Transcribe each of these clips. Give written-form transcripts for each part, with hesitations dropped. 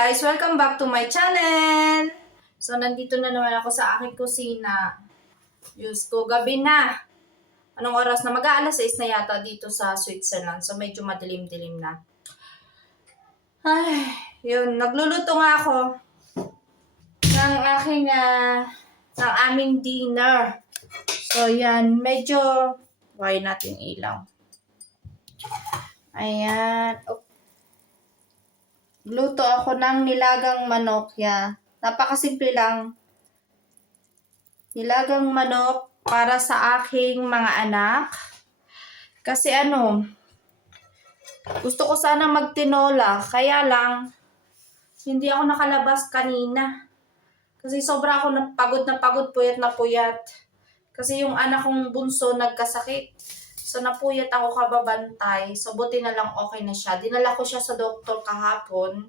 guys! Welcome back to my channel! So, nandito na naman ako sa aking kusina. Diyos ko, gabi na. Anong oras na? Mag-aalas 6 na yata dito sa Switzerland. So, medyo madilim-dilim na. Ay, yun. Nagluluto nga ako ng ng aming dinner. So, yan. Medyo, why natin ilaw. Ayan. Oh. Luto ako ng nilagang manok. Yeah. Napakasimple lang. Nilagang manok para sa aking mga anak. Kasi gusto ko sana magtinola. Kaya lang, hindi ako nakalabas kanina. Kasi sobra ako na pagod, puyat na puyat. Kasi yung anak kong bunso nagkasakit. So, napuyat ako kababantay. So, buti na lang okay na siya. Dinala ko siya sa doktor kahapon.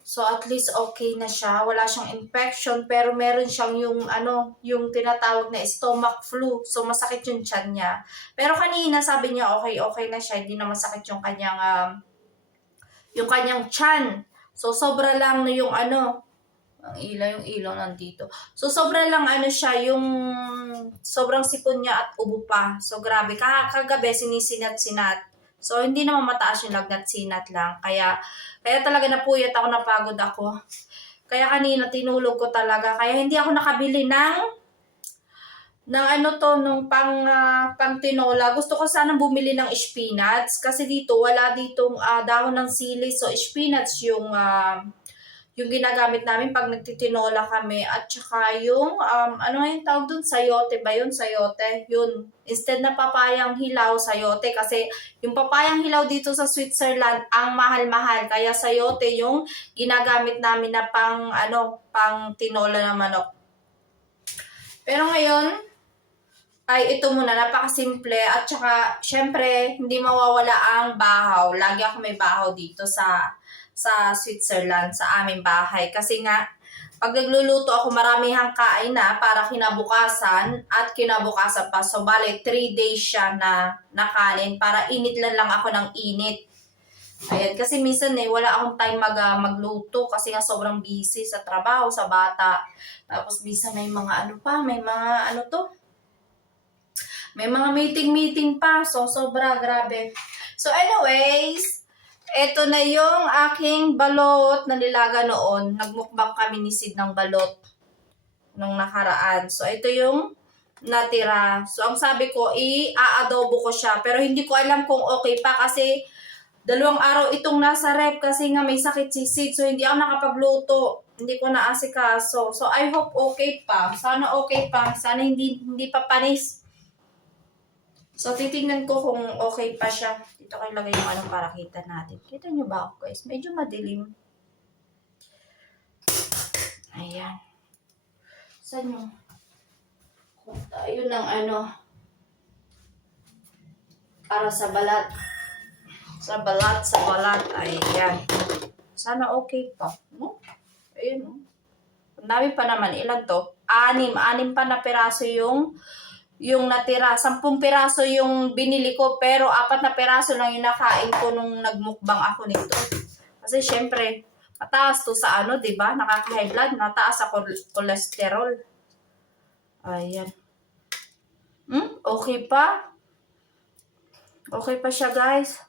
So, at least okay na siya. Wala siyang infection. Pero meron siyang yung tinatawag na stomach flu. So, masakit yung tiyan niya. Pero kanina, sabi niya, okay na siya. Hindi na masakit yung kanyang tiyan. So, sobra lang na yung ang ilaw nandito. So, sobrang lang siya, yung sobrang sipon niya at ubo pa. So, grabe. Kagabi, sinisinat-sinat. So, hindi naman mataas yung lagnat, sinat lang. Kaya talaga napuyat ako, napagod ako. Kaya kanina, tinulog ko talaga. Kaya hindi ako nakabili nung pang tinola. Gusto ko sanang bumili ng spinach. Kasi dito, wala ditong dahon ng sili. So, spinach yung ginagamit namin pag nagtitinola kami. At saka yung, yung tawag dun? Sayote ba yun? Sayote. Yun. Instead na papayang hilaw, sayote. Kasi yung papayang hilaw dito sa Switzerland, ang mahal-mahal. Kaya sayote yung ginagamit namin na pang tinola na manok. Pero ngayon, ay ito muna, napakasimple. At saka, syempre, hindi mawawala ang bahaw. Lagi ako may bahaw dito sa Switzerland, sa aming bahay. Kasi nga, pag nagluluto ako, maramihang kain na para kinabukasan at kinabukasan pa. So, bale, 3 days siya na kanin para init lang ako ng init. Ayan, kasi minsan wala akong time magluto kasi nga sobrang busy sa trabaho, sa bata. Tapos, minsan may mga may mga meeting pa. So, sobra, grabe. So, anyways, ito na yung aking balot na nilaga noon. Nagmukbang kami ni Sid ng balot nung nakaraan. So, ito yung natira. So, ang sabi ko, i-aadobo ko siya. Pero hindi ko alam kung okay pa kasi 2 araw itong nasa rep kasi nga may sakit si Sid. So, hindi ako nakapagluto. Hindi ko naasikaso. So, I hope okay pa. Sana okay pa. Sana hindi pa panis. So, titingnan ko kung okay pa siya. Dito ko ilagay yung para kita natin. Kita nyo ba ako, guys? Medyo madilim. Ayan. Saan yung? Kung tayo ng para sa balat. Sa balat. Ayan. Sana okay pa. No? Ayan, no? Ang dami pa naman. Ilan to? 6 pa na piraso yung natira. 10 piraso yung binili ko, pero 4 na piraso lang yung nakain ko nung nagmukbang ako nito. Kasi syempre, mataas to sa diba? Nakaka-high blood, mataas sa cholesterol. Ayan. Okay pa. Okay pa siya, guys.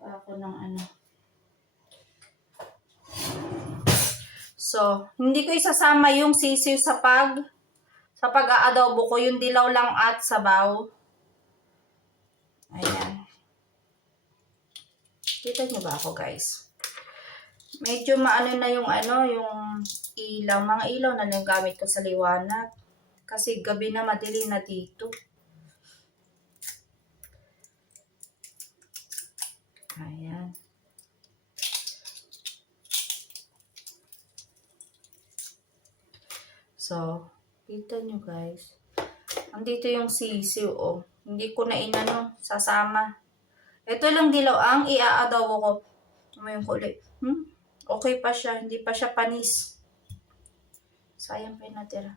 Ako ng So, hindi ko isasama yung sisiw sa pag-aadobo ko, yung dilaw lang at sabaw. Ayan. Kita niyo ba ako, guys? Medyo maano na yung yung ilaw. Mga ilaw na lang gamit ko sa liwanag. Kasi gabi na, madilim na dito. Ayan. So, kita nyo, guys. Andito yung sisiw, oh. Hindi ko na sasama. Ito lang dilaw ang i-aadobo ko. Yung kulit. Okay pa siya. Hindi pa siya panis. Sayang pa yung natira.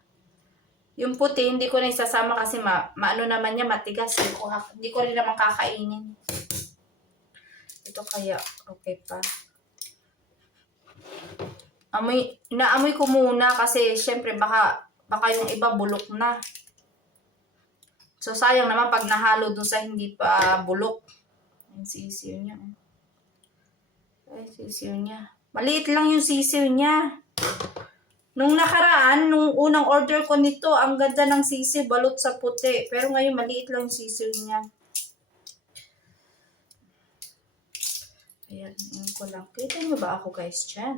Yung puti, hindi ko na isasama kasi maano naman niya, matigas. Hindi ko rin naman kakainin. kaya okay pa. Inaamoy ko muna kasi syempre baka yung iba bulok na. So sayang naman pag nahalo dun sa hindi pa bulok. Yung sisiw niya. Ay, sisiw niya. Maliit lang yung sisiw niya. Nung nakaraan, nung unang order ko nito, ang ganda ng sisiw, balot sa puti. Pero ngayon, maliit lang yung sisiw niya. Ayan, yun ko lang. Kita nyo ba ako guys dyan?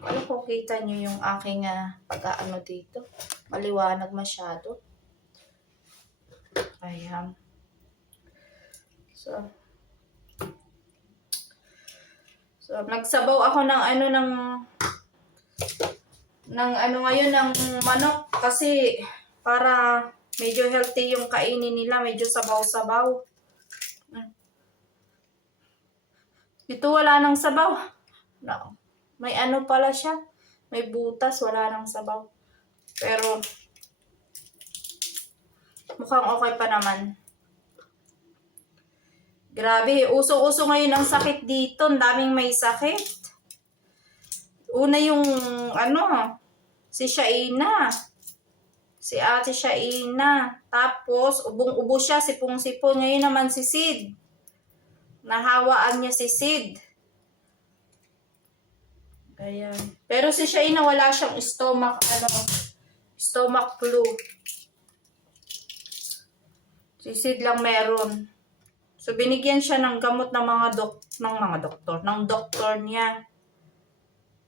Alam ko kita nyo yung aking pag-aano dito. Maliwanag masyado. Ayan. So, nagsabaw ako ng ngayon ng manok kasi para medyo healthy yung kainin nila, medyo sabaw-sabaw. Ito wala nang sabaw. No. May ano pala siya. May butas, wala nang sabaw. Pero mukhang okay pa naman. Grabe, uso-uso ngayon ang sakit dito. Ang daming may sakit. Una yung si Shaina. Si Ate Shaina. Tapos, ubong-ubo siya, sipong-sipon. Ngayon naman si Sid. Nahawaan niya si Sid. Ayan. Pero si Shaina wala siyang stomach flu. Si Sid lang meron. So binigyan siya ng gamot ng doktor niya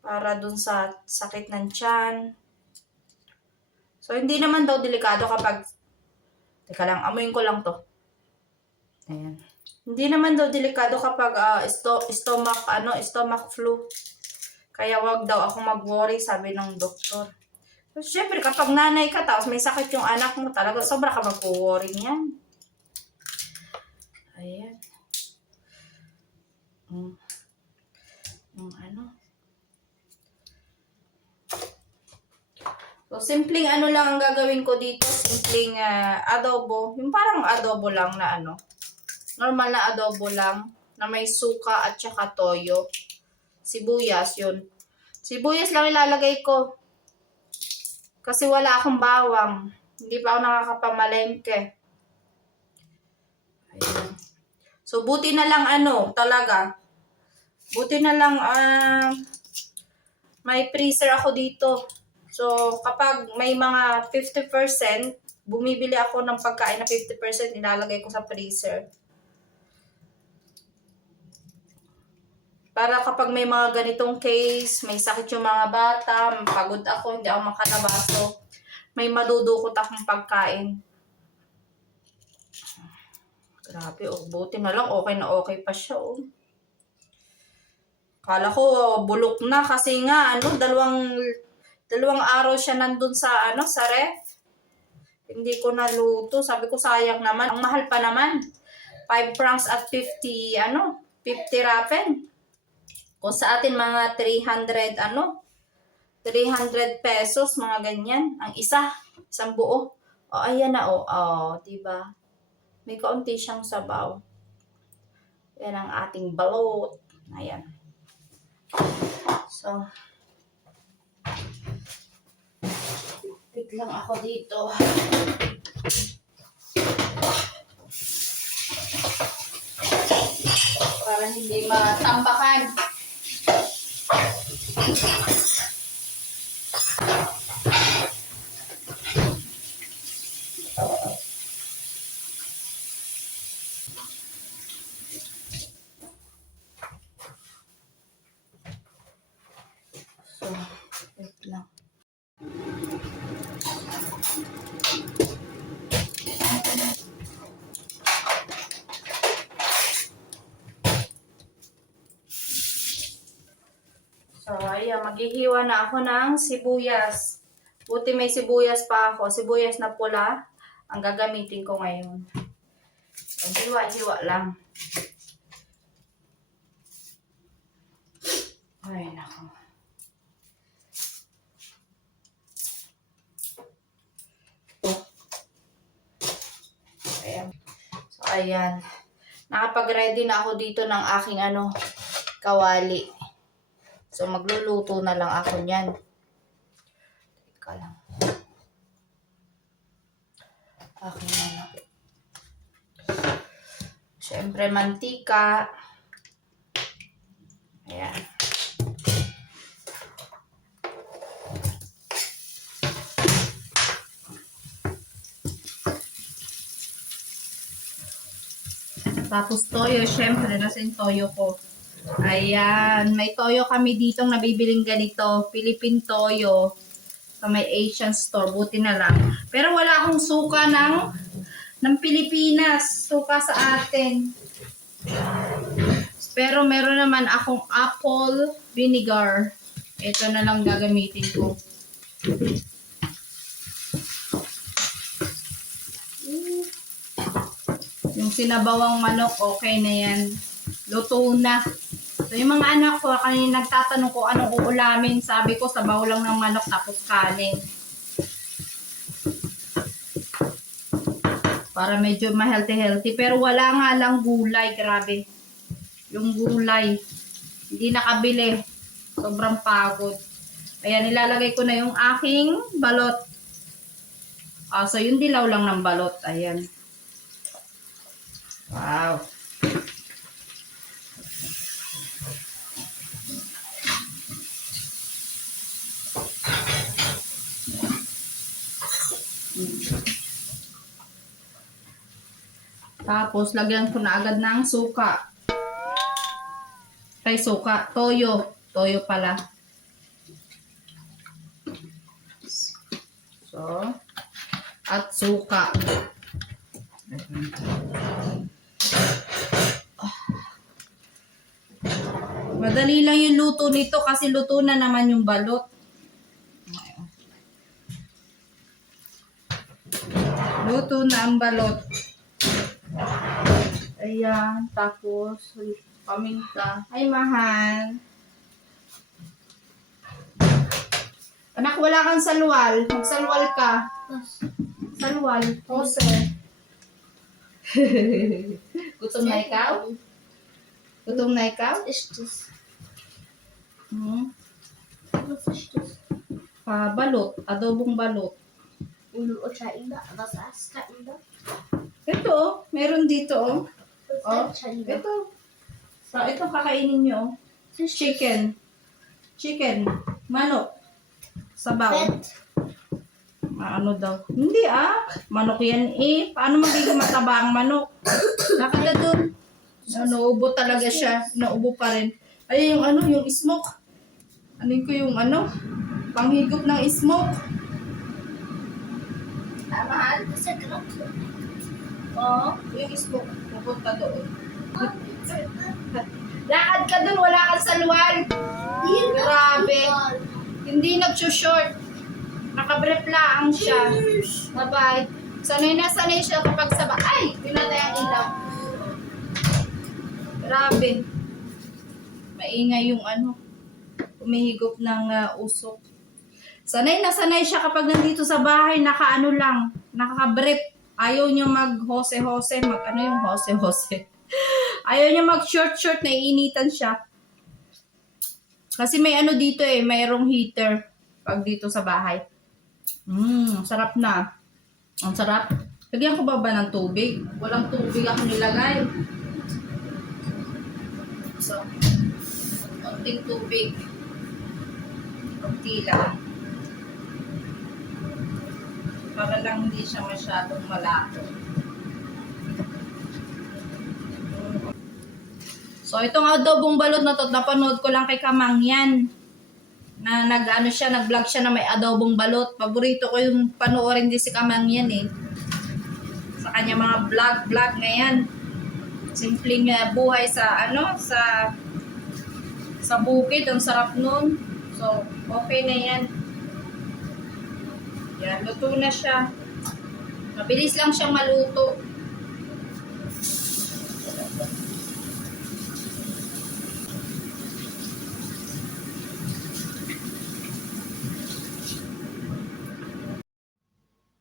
para dun sa sakit ng tiyan. So hindi naman daw delikado kapag teka lang, amuin ko lang to. Ayan. Hindi naman daw delikado kapag stomach flu. Kaya wag daw ako mag-worry, sabi ng doktor. So, syempre, kapag nanay ka, tapos may sakit yung anak mo, talaga sobra ka mag-worry niyan. Ayan. So, simpleng lang ang gagawin ko dito. Simpleng adobo. Yung parang adobo lang na normal na adobo lang na may suka at saka toyo. Sibuyas, yun. Sibuyas lang ilalagay ko. Kasi wala akong bawang. Hindi pa ako nakakapamalengke. Ayan. So, buti na lang talaga. Buti na lang may freezer ako dito. So, kapag may mga 50%, bumibili ako ng pagkain na 50%, nilalagay ko sa freezer. Para kapag may mga ganitong case, may sakit yung mga bata, pagod ako, hindi ako makalabaso, may madudukot akong pagkain. Grabe, buti na lang, okay pa siya, Kala ko, bulok na kasi nga, dalawang araw siya nandun sa ref. Hindi ko naluto. Sabi ko, sayang naman. Ang mahal pa naman. 5 francs at 50 rapen. Kung sa atin mga 300 pesos, mga ganyan. Ang isang buo. Ayan na, diba? May kaunti siyang sabaw. Yan ang ating balot. Ayan. So, lang ako dito. Para hindi matambakan. So, wait lang. So, ayan, maghihiwa na ako ng sibuyas. Buti may sibuyas pa ako. Sibuyas na pula ang gagamitin ko ngayon. So, hiwa-hiwa lang. Ay, nako. Ayan. So, ayan. nakapag-ready na ako dito ng aking kawali. So, magluluto na lang ako niyan. Teka lang. Aking Siyempre, mantika. Ayan. Tapos toyo, syempre, nasa yung toyo ko. Ayan, may toyo kami ditong nabibiling ganito, Philippine toyo. Sa may Asian store, buti na lang. Pero wala akong suka ng Pilipinas, suka sa atin. Pero meron naman akong apple vinegar. Ito na lang gagamitin ko. Yung sinabawang manok, okay na yan. Luto na. So, yung mga anak ko, kanina nagtatanong ko anong uulamin. Sabi ko, sabaw lang ng manok tapos kanin. Para medyo ma-healthy-healthy. Pero wala nga lang gulay. Grabe. Yung gulay. Hindi nakabili. Sobrang pagod. Ayan, nilalagay ko na yung aking balot. So, yung dilaw lang ng balot. Ayan. Wow. Tapos, lagyan ko na agad ng suka. Ay, suka. Toyo. Toyo pala. So, at suka. Madali lang yung luto nito kasi luto na naman yung balot. Luto na ang balot. Ayan, tapos paminta. Ay, mahal. Anak, wala kang salwal. Magsalwal ka. Salwal. Jose. Gutom na ikaw? Gutom na ikaw? Ist das? Was ist das? Balot. Adobong balot. Was ist das? Ito, meron dito, oh. Oh, Was ito. So, ito kakainin nyo. Chicken. Chicken. Manok. Sabaw. Ano daw? Hindi Manok yan eh. Paano magiging mataba ang manok? Nakita dun. Naubo talaga siya. Naubo pa rin. Ay, yung yung smoke. Ano ko yung panghigop ng smoke. Mahal? Oo, yung smoke. Pupunta doon. Lakad ka dun, wala kang salwal. Grabe. Hindi nagsushort. Nakabrief lang siya. Bye-bye. Sanay na sanay siya kapag saba. Ay! Pinatay ang ilaw. Grabe. Maingay yung umihigop ng usok. Sanay na sanay siya kapag nandito sa bahay, lang, nakaka-brief. Ayaw niya mag-hose-hose, yung hose-hose. Ayaw niya mag-short-short, naiinitan siya. Kasi may dito mayroong heater pag dito sa bahay. Sarap na. Ang sarap. Lagyan ko ba ng tubig? Walang tubig ako nilagay. So, konting tubig. Konti lang. Para lang hindi siya masyadong malako. So, itong adobong balot na to, napanood ko lang kay Kamang yan. Na nag-vlog siya na may adobong balot. Paborito ko yung panoorin din si Kamang yan eh. Sa kanya mga vlog ngayon. Simpleng buhay sa sa bukid, ang sarap nun. So, okay na yan. Yan, luto na siya. Mabilis lang siyang maluto.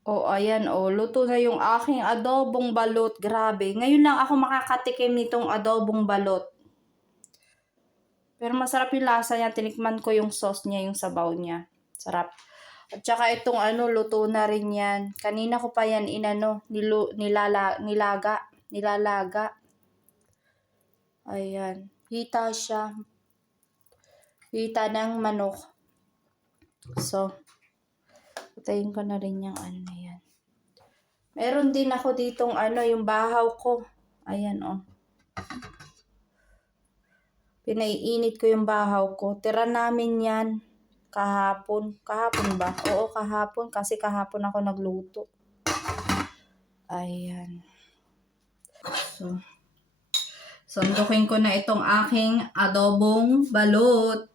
O ayan, luto na yung aking adobong balot. Grabe. Ngayon lang ako makakatikim nitong adobong balot. Pero masarap yung lasa niya. Tinikman ko yung sauce niya, yung sabaw niya. Sarap. At saka itong luto na rin yan. Kanina ko pa yan nilalaga. Ayan. Hita siya. Hita ng manok. So, patayin ko na rin yung na yan. Meron din ako ditong yung bahaw ko. Ayan, Pinaiinit ko yung bahaw ko. Tira namin yan kahapon. Kahapon ba? Oo, kahapon. Kasi kahapon ako nagluto. Ayan. So, sandukin ko na itong aking adobong balot.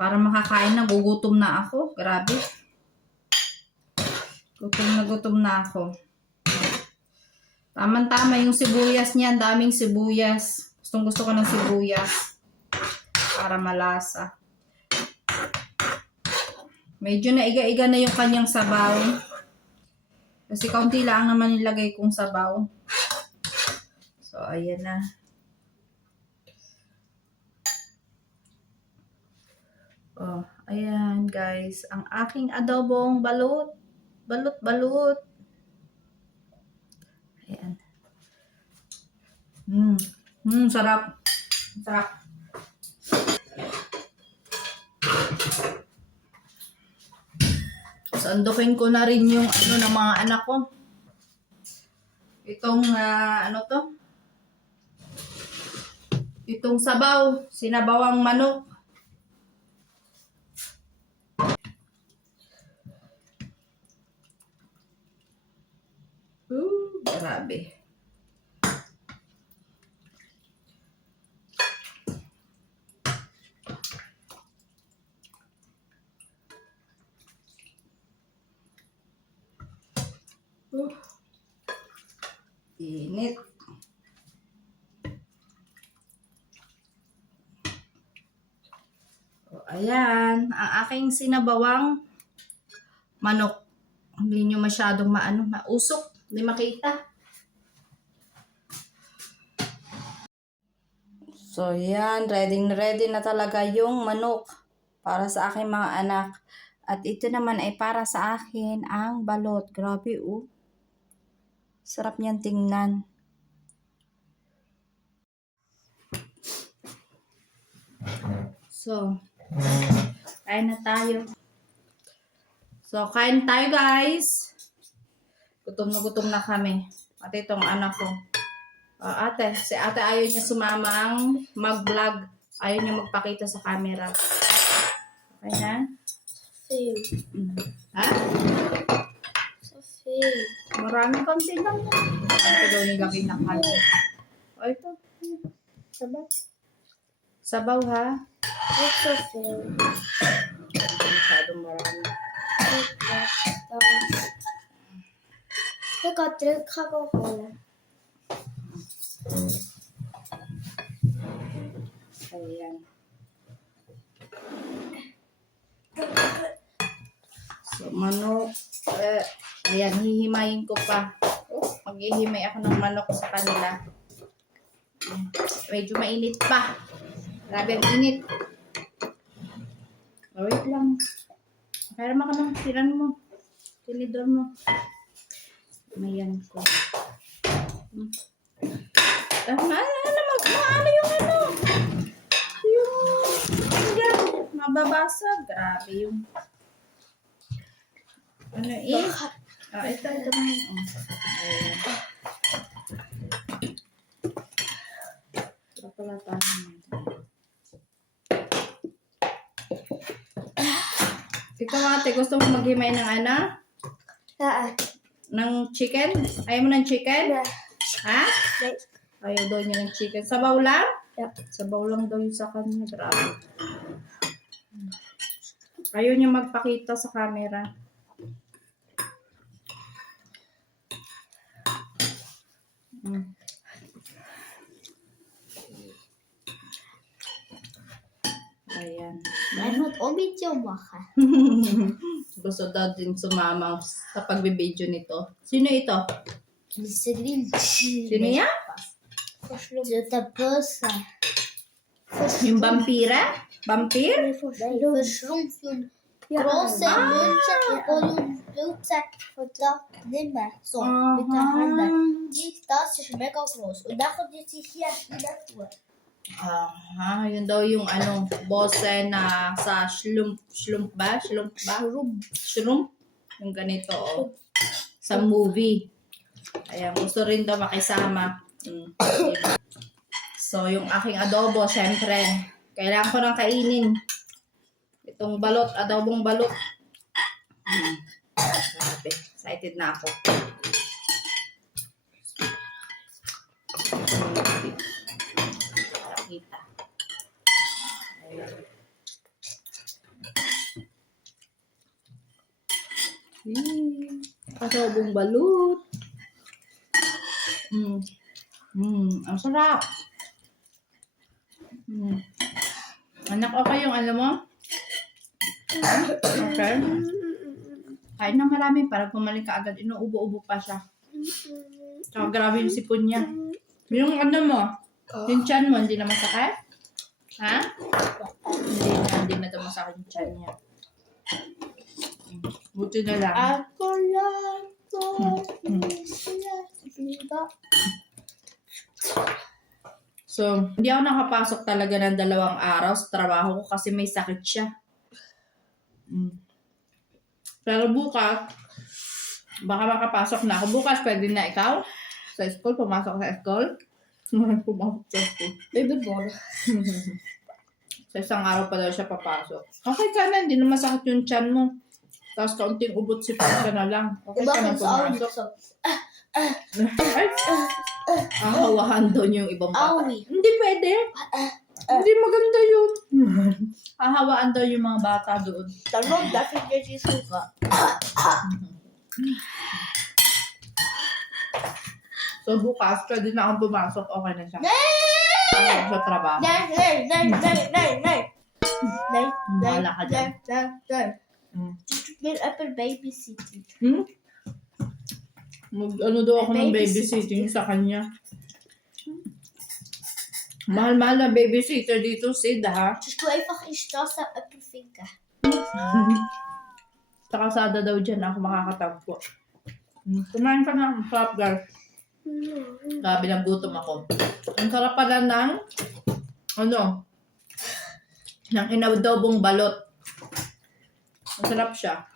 Para makakain na, gugutom na ako. Grabe. Gutom na ako. Tama-tama yung sibuyas niya. Daming sibuyas. Gusto ko ng sibuyas. Para malasa. Medyo naiga-iga na yung kanyang sabaw. Kasi kaunti lang naman nilagay kong sabaw. So, ayan na. Ayan guys. Ang aking adobong balot. Balot. Ayan. Sarap. Sarap. Sandukin ko na rin yung ng mga anak ko. Itong Itong sabaw, sinabawang manok. Grabe. Init. Ayan, ang aking sinabawang manok. Hindi nyo masyadong mausok. Hindi makita. So, yan. Ready na talaga yung manok para sa aking mga anak. At ito naman ay para sa akin ang balot. Grabe, sarap niyan tingnan. So, kain na tayo. So, kain tayo guys. Gutom na kami. At itong anak ko. Si ate ayaw niya sumamang mag-vlog. Ayaw niya magpakita sa camera. Okay na? Ha? Marami konti lang. Ito daw nilagay na kanya. Ito. Sabaw ha? It's a fail. Masyadong marami. 내가 드랙하고 볼래. Ayan. So, manok. Ayan, hihimayin ko pa. Maghihimay ako ng manok sa kanila. Medyo mainit pa. Grabe ang init. Wait lang. Kaya naman ka nung tiran mo. Tinidor mo. Mayan ko. Yung mababasa. Grabe yung ito na yun. Ayan. Pala tayo. Ikaw ate, gusto mo maghimay ng ng chicken? Ayaw mo ng chicken? Yeah. Ha? Yes. Ayaw daw niya ng chicken. Sabaw lang? Yeah. Sabaw lang daw yung sa kanya. Grabe. Ayaw niya magpakita sa camera. Ayan. Man moet ook video maken. Gusto daw din sumama sa pagbibideo nito. Sino ito? Listerine. Sino yan? De bussen. Yung vampira? Vampir? Verslomt hun große muntje und hun Blutzak verdacht nimmer. So, mit der Hand. Das ist mega groß. Und dann kommt jetzt hier wieder vor. Yun daw yung bose na sa Shroom ba? Shroom? Yung ganito, oh. Sa movie. Ayan, gusto rin daw makisama. So, yung aking adobo, syempre, kailangan ko nang kainin. Itong balot, adobong balot. Grabe, excited na ako. Kita. Adobong balut. Ang sarap. Anak, okay yung mo? Okay. Kain na marami para gumaling ka agad. Inuubo-ubo pa siya. Tsaka grabe yung sipon niya. Yung mo, yung tiyan mo, hindi na masakit? Ha? Hindi na daw masakit yung tiyan niya. Buti na lang. Ako lang to. So, hindi ako nakapasok talaga ng 2 araw sa trabaho ko kasi may sakit siya. Pero bukas, baka makapasok na ako. Bukas, pwede na ikaw sa school, pumasok sa school. Pumasok sa school. Baby boy. Sa isang araw pa daw siya papasok. Okay ka na, hindi na masakit yung tiyan mo. Tapos kaunting ubot sipon ka na lang. Okay ka na pumasok. Ay, hawahan doon yung ibang bata. Awi. Hindi pwede. Hindi maganda yun. Hahawaan daw yung mga bata doon. Daarom dat ik dit niet zoeken. So bukas, pwede na akong pumasok. Okay na siya. Sa trabaho. Nee. Nee. Bahala ka dyan. Ik wil even babysitting. Ano daw ako ng babysitting sa kanya. Mahal-mahal na babysitter dito, Sid, ha? Dus doe even geen stress en even vinken. Sa kalsada daw dyan ako makakatagpo. Kumain ka na. Sarap, guys. Grabe ng gutom ako. Ang sarap pala ng ng inadobong balot. Ang sarap siya.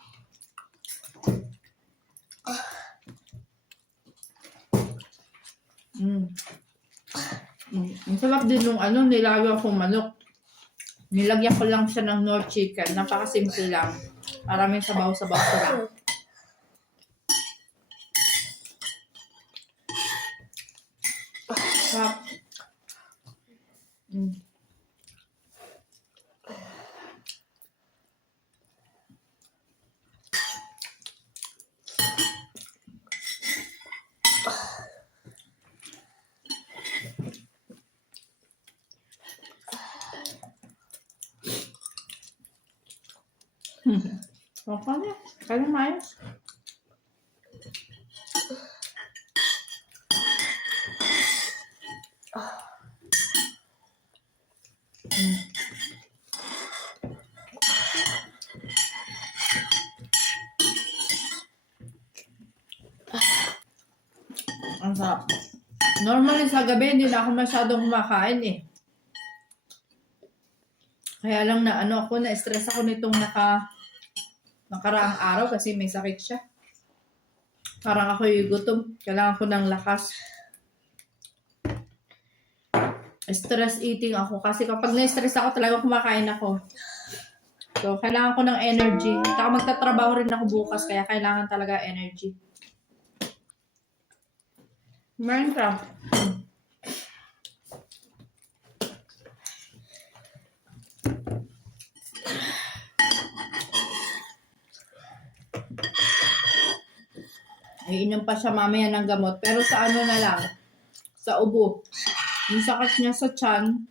Ang sarap din nung nilagyan kong manok. Nilagyan ko lang siya ng Nor chicken. Napakasimple lang. Maraming sabaw-sabaw sarap. Sarap. Okay na. Kaya maayos. Ang sarap. Normally sa gabi, hindi na ako masyadong kumakain eh. Kaya lang na na-stress ako nitong nakaraang araw kasi may sakit siya. Parang ako yung gutom. Kailangan ko ng lakas. Stress eating ako kasi kapag na-stress ako talaga kumakain ako. So, kailangan ko ng energy. Saka magtatrabaho rin ako bukas kaya kailangan talaga energy. Minecraft. Iinom pa siya mamaya ng gamot. Pero sa na lang, sa ubo. Yung sakit niya sa tiyan,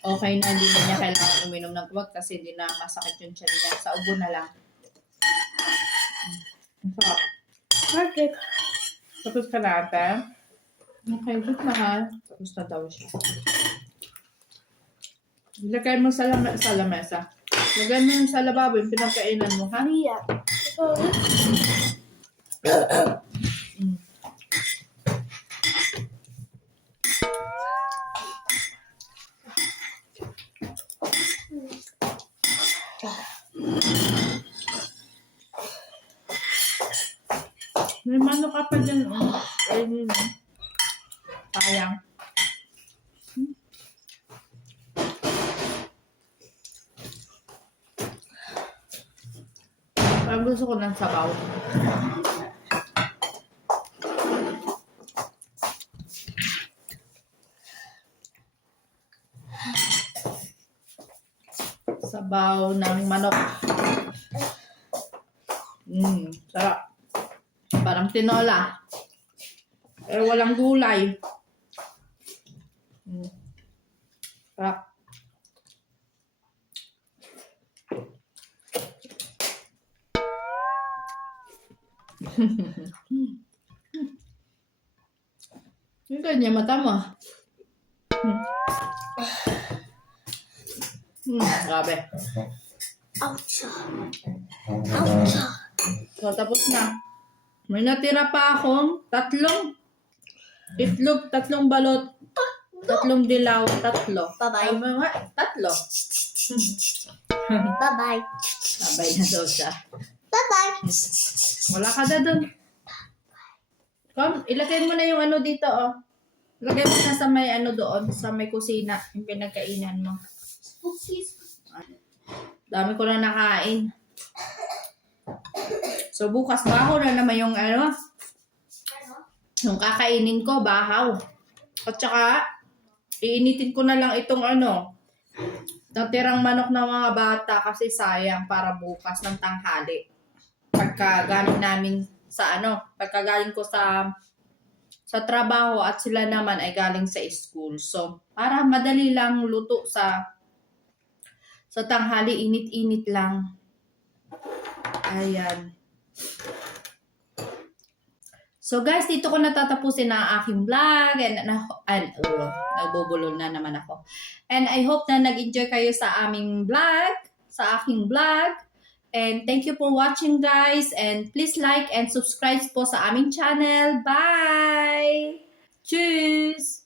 okay na, hindi na niya kailangan uminom ng gamot kasi hindi na masakit yung tiyan niya. Sa ubo na lang. Ang sarap. Okay. Tapos ka natin. Okay, good na ha. Tapos na daw siya. Ilagay mo sa lamesa. Lagay mo yung sa lababo, yung pinagkainan mo, ha? Yeah. Mm. May mano ka pa dyan. Ayun. Sayang. Parang gusto ko ng sabaw. Sabaw ng manok. Sarap. Parang tinola. Pero walang gulay. Sarap. Yung kanya mata mo. Grabe. Ouch. Ouch. So, tapos na. May natira pa akong 3 itlog, 3 balot, 3 dilaw, 3. Bye-bye. Mga 3. Bye-bye. Sabay na daw siya. Bye-bye. Wala ka na doon. Kom, ilagay mo na yung ano dito, oh. Ilagay mo na sa may ano doon, sa may kusina, yung pinagkainan mo. Dami ko na nakain. So, bukas bahaw na naman yung ano, yung kakainin ko, bahaw. At saka, iinitin ko na lang itong ano, natirang manok ng mga bata kasi sayang para bukas ng tanghali. Pagkagaling namin sa ano, pagkagaling ko sa trabaho at sila naman ay galing sa school. So, para madali lang luto sa tanghali, init-init lang. Ayan. So guys, dito ko natatapusin ang aking vlog and nagbubulol na naman ako. And I hope na nag-enjoy kayo sa aming vlog, sa aking vlog. And thank you for watching guys and please like and subscribe po sa aming channel. Bye! Tschüss!